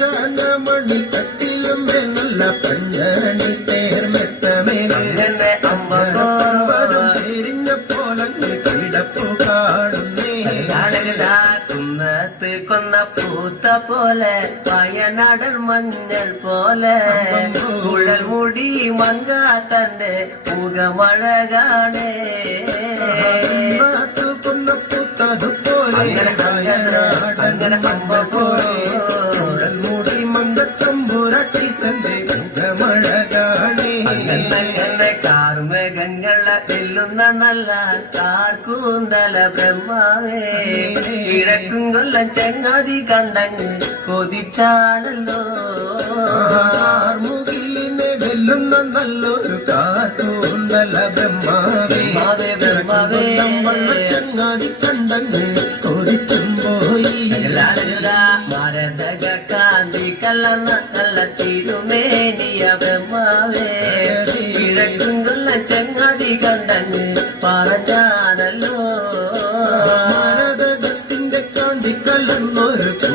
മണി കട്ടിലും നല്ല പഞ്ഞണി തേർമെത്തമേലെ അമ്പതോർവതും ചെരിഞ്ഞ പോലങ്ങ് കിടപ്പു കാണുന്നേ കുന്നത്ത് കൊന്ന പൂത്ത പോലെ വയനാടൻ മഞ്ഞൾ പോലെ കുഴൽ മുടി മങ്ക തന്റെ മുഖമഴകാണേ കൊന്ന പൂത്തതുപോലെ അങ്ങനെ അമ്പ പോലെ കുഴൽ മുടി മങ്കത്തമ്പുരട്ടി തന്റെ മുഖമഴകാണേ കാർമേഘങ്ങളെ വെല്ലുന്ന നല്ല കാർക്കൂന്തല ബ്രഹ്മാവേ കിഴക്കും കൊല്ലം ചെങ്ങാതി കണ്ടങ്ങ് കൊതിച്ചാണല്ലോ മുകിലിനെ വെല്ലുന്ന നല്ലൊരു കാർക്കൂന്തല ബ്രഹ്മാവേ ചങ്ങാതി കണ്ടങ്ങ് കൊതിച്ചും പോയി മരതക കാന്തി കലർന്ന കള്ള തിരുമേനിയ ബ്രഹ്മാവേ കിഴക്കും കൊല്ലം ചെങ്ങാതി കണ്ടങ്ങ്